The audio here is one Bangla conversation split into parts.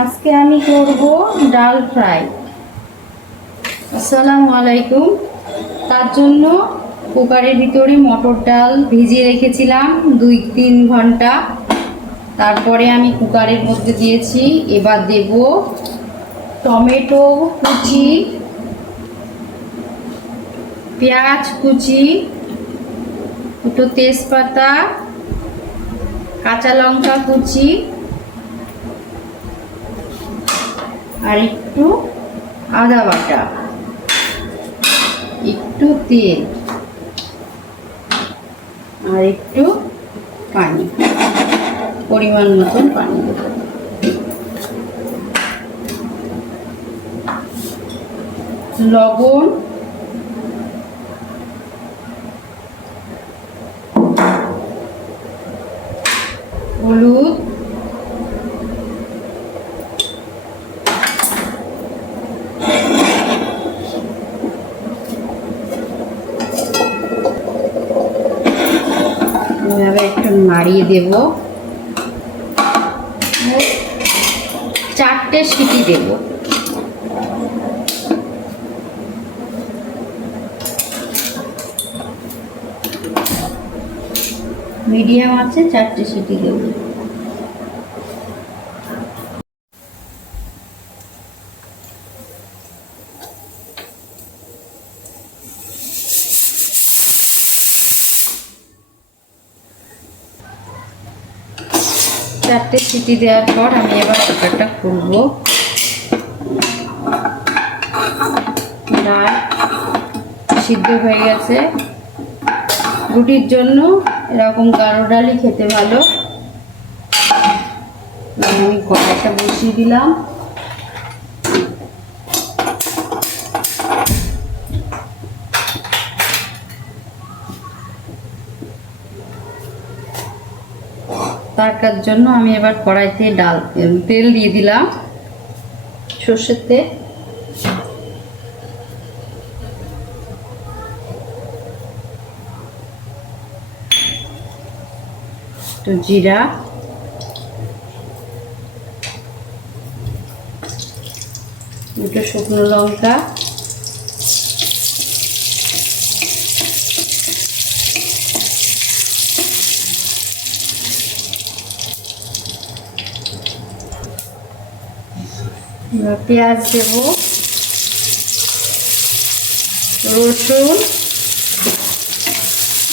আজকে আমি করব ডাল ফ্রাই। আসসালামু আলাইকুম। তার জন্য কুকারের ভিতরে মটর ডাল ভিজিয়ে রেখেছিলাম 2-3 ঘন্টা। তারপরে আমি কুকারের মধ্যে দিয়েছি। এবার দেব টমেটো কুচি, পেঁয়াজ কুচি, দুটো তেজপাতা, কাঁচা লঙ্কা কুচি, আর একটু আদা বাটা, একটু তেল আর একটু পানি, পরিমাণ মতন পানি দেব। লবণ, হলুদ, এভাবে একটু নাড়িয়ে দেব। 4টে সিটি দেব। মিডিয়াম আছে 4টে সিটি দেব। চারটে সিটি দেওয়ার পর আমি এবার কুকারটা খুলবো। ডাল সিদ্ধ হয়ে গেছে। রুটির জন্য এরকম গাঢ় ডালই খেতে ভালো। আমি কড়াইটা বসিয়ে দিলাম। তরকার জন্য আমি এবার কড়াইতে তেল দিয়ে দিলাম, সর্ষের তেল। একটু জিরা, দুটো শুকনো লঙ্কা, পেঁয়াজ দেব, রসুন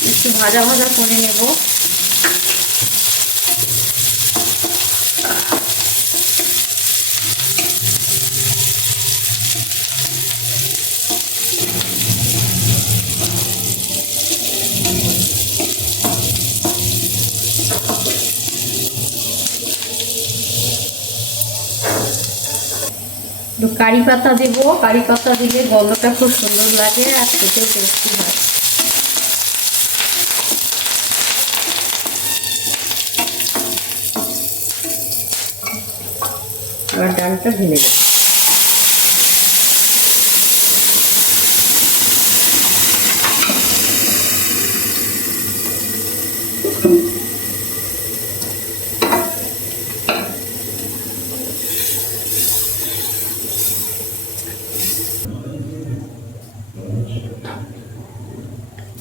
একটু ভাজা ভাজা করে নেব। একটু কারি পাতা দেব। কারি পাতা দিলে গন্ধটা খুব সুন্দর লাগে আর খেতেও টেস্টি হয়। এবার ডালটা ঢেলে দেব।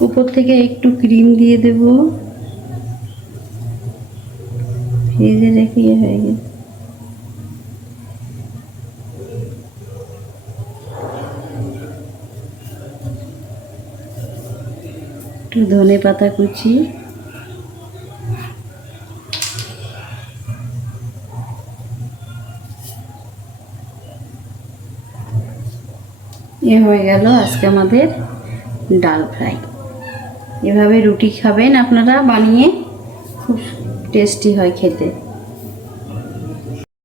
উপর থেকে একটু ক্রিম দিয়ে দেব। ফ্রিজে রেখে হয়ে গেছে। একটু ধনে পাতা কুচি, এ হয়ে গেল আজকে আমাদের ডাল ফ্রাই। এভাবে রুটি খাবেন আপনারা বানিয়ে, খুব টেস্টি হয় খেতে।